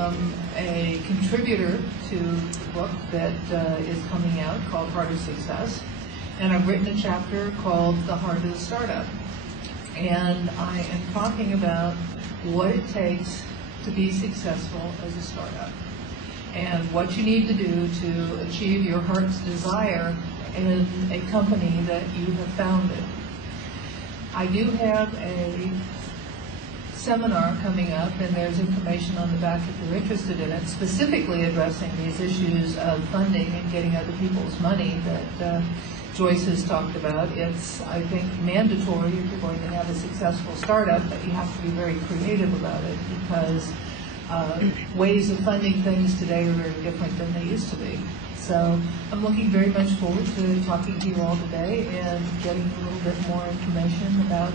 am a contributor to the book that is coming out called Heart of Success, and I've written a chapter called The Heart of the Startup. And I am talking about what it takes to be successful as a startup, and what you need to do to achieve your heart's desire in a company that you have founded. I do have a seminar coming up, and there's information on the back if you're interested in it, specifically addressing these issues of funding and getting other people's money that Joyce has talked about. It's, I think, mandatory if you're going to have a successful startup that you have to be very creative about it, because ways of funding things today are very different than they used to be. So I'm looking very much forward to talking to you all today and getting a little bit more information about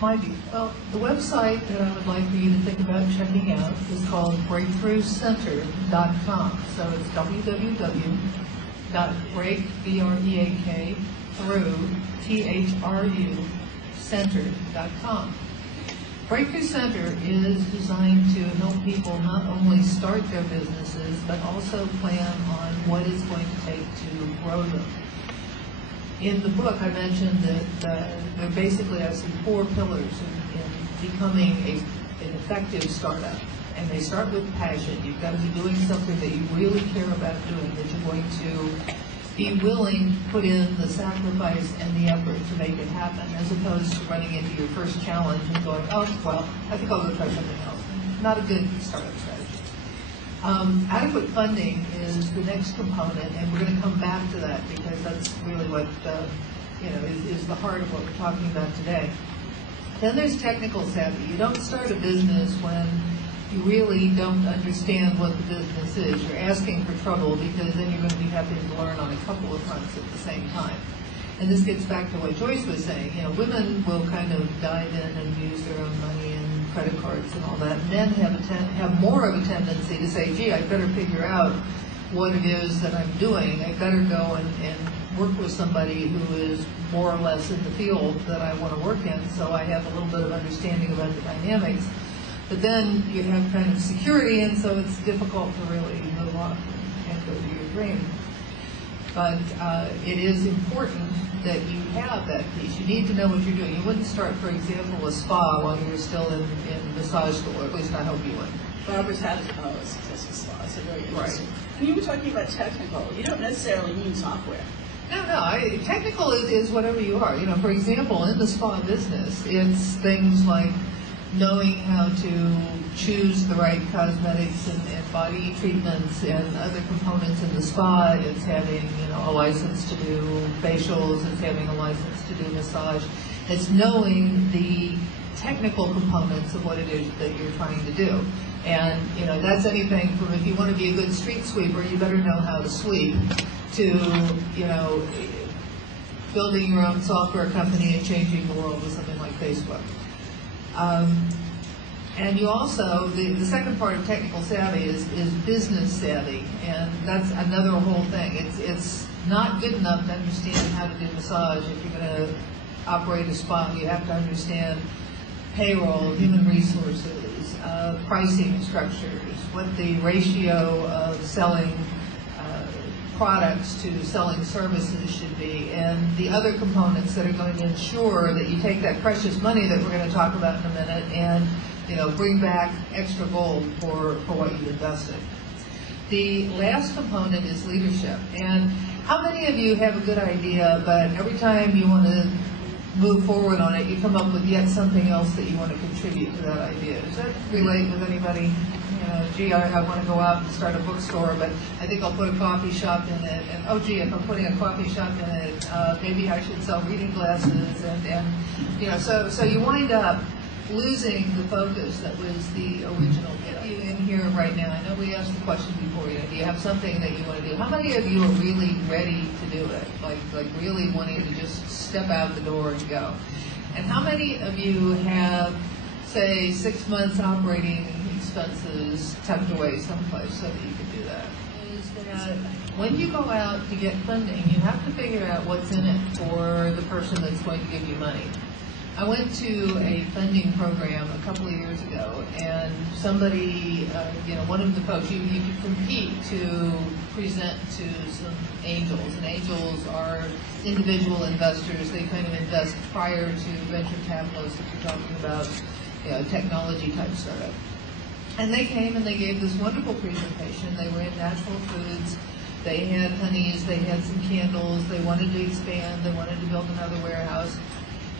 my view. Well, the website that I would like for you to think about checking out is called BreakthruCenter.com. So it's www.break.center.com. Breakthru Center is designed to help people not only start their businesses, but also plan on what it's going to take to grow them. In the book, I mentioned that there basically are some 4 pillars in becoming an effective startup. And they start with passion. You've got to be doing something that you really care about doing, that you're going to be willing to put in the sacrifice and the effort to make it happen, as opposed to running into your first challenge and going, oh, well, I think I'll go try something else. Not a good startup strategy. Adequate funding is the next component, and we're going to come back to that because that's really what is the heart of what we're talking about today. Then there's technical savvy. You don't start a business when you really don't understand what the business is. You're asking for trouble, because then you're going to be having to learn on a couple of fronts at the same time. And this gets back to what Joyce was saying. Women will kind of dive in and use their own money and credit cards and all that. Men have more of a tendency to say, gee, I better figure out what it is that I'm doing. I better go and work with somebody who is more or less in the field that I want to work in, so I have a little bit of understanding about the dynamics. But then you have kind of security, and so it's difficult to really move on and go to your dream. But it is important that you have that piece. You need to know what you're doing. You wouldn't start, for example, a spa while you're still in massage school, or at least I hope you wouldn't. Barbara's had a successful spa, so very interesting. Right. And you were talking about technical. You don't necessarily mean software. No. Technical is whatever you are. For example, in the spa business, it's things like knowing how to choose the right cosmetics and body treatments and other components in the spa. It's having a license to do facials. It's having a license to do massage. It's knowing the technical components of what it is that you're trying to do. And that's anything from, if you want to be a good street sweeper, you better know how to sweep, to building your own software company and changing the world with something like Facebook. And you also, the second part of technical savvy is business savvy, and that's another whole thing. It's not good enough to understand how to do massage. If you're going to operate a spa, you have to understand payroll, human resources, pricing structures, what the ratio of selling products to selling services should be, and the other components that are going to ensure that you take that precious money that we're going to talk about in a minute and bring back extra gold for what you invested. The last component is leadership. And how many of you have a good idea, but every time you want to move forward on it, you come up with yet something else that you want to contribute to that idea? Does that relate with anybody? Gee, I want to go out and start a bookstore, but I think I'll put a coffee shop in it. And oh, gee, if I'm putting a coffee shop in it, maybe I should sell reading glasses. So you wind up losing the focus that was the original. Get you in here right now. I know we asked the question before. Do you have something that you want to do? How many of you are really ready to do it? Like really wanting to just step out the door and go? And how many of you have, say, 6 months operating expenses tucked away someplace so that you can do that? Is that when you go out to get funding, you have to figure out what's in it for the person that's going to give you money. I went to a funding program a couple of years ago, and somebody, one of the folks, you could compete to present to some angels, and angels are individual investors. They kind of invest prior to venture capitalists if you're talking about technology type startup. And they came and they gave this wonderful presentation. They were in natural foods. They had honeys. They had some candles. They wanted to expand. They wanted to build another warehouse.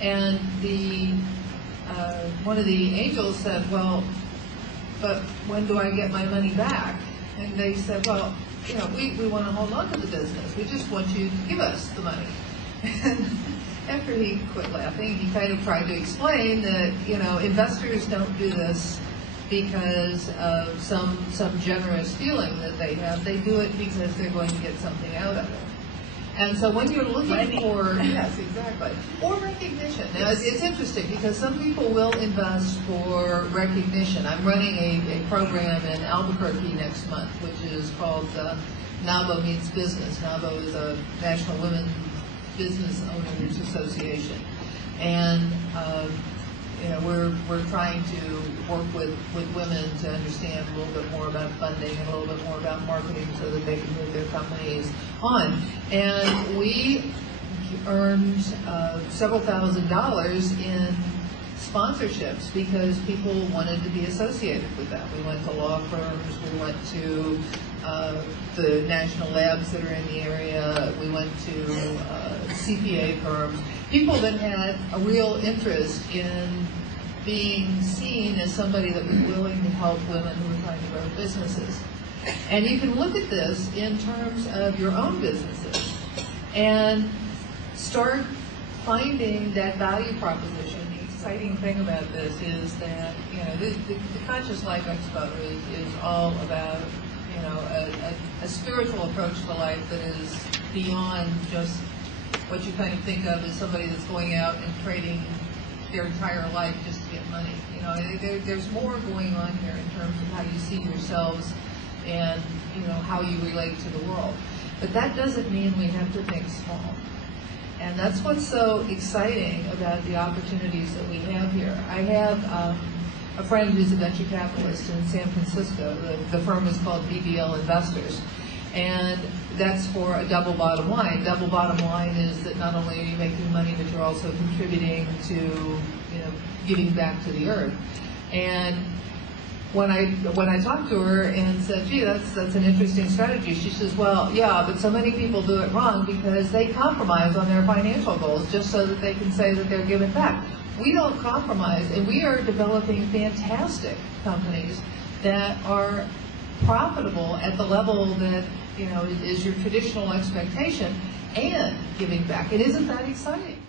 And one of the angels said, well, but when do I get my money back? And they said, well, we want to hold on to the business. We just want you to give us the money. And after he quit laughing, he kind of tried to explain that, investors don't do this because of some generous feeling that they have. They do it because they're going to get something out of it. And so when you're looking for, yes, exactly, or recognition. Now, it's interesting because some people will invest for recognition. I'm running a program in Albuquerque next month, which is called NABO Meets Business. NABO is a National Women Business Owners Association. And we're trying to work with women to understand a little bit more about funding and a little bit more about marketing so that they can move their companies on. And we earned several $1,000s in sponsorships because people wanted to be associated with that. We went to law firms, we went to the national labs that are in the area, we went to CPA firms, people that had a real interest in being seen as somebody that was willing to help women who were trying to grow businesses. And you can look at this in terms of your own businesses and start finding that value proposition. The exciting thing about this is that the Conscious Life Expo is all about a spiritual approach to life that is beyond just what you kind of think of as somebody that's going out and trading their entire life just to get money. There's more going on here in terms of how you see yourselves and how you relate to the world. But that doesn't mean we have to think small. And that's what's so exciting about the opportunities that we have here. I have a friend who's a venture capitalist in San Francisco. The firm is called BBL Investors. And that's for a double bottom line. Double bottom line is that not only are you making money, but you're also contributing to, giving back to the earth. And when I talked to her and said, gee, that's an interesting strategy, she says, well, yeah, but so many people do it wrong because they compromise on their financial goals just so that they can say that they're giving back. We don't compromise, and we are developing fantastic companies that are profitable at the level that is your traditional expectation and giving back. And isn't that exciting?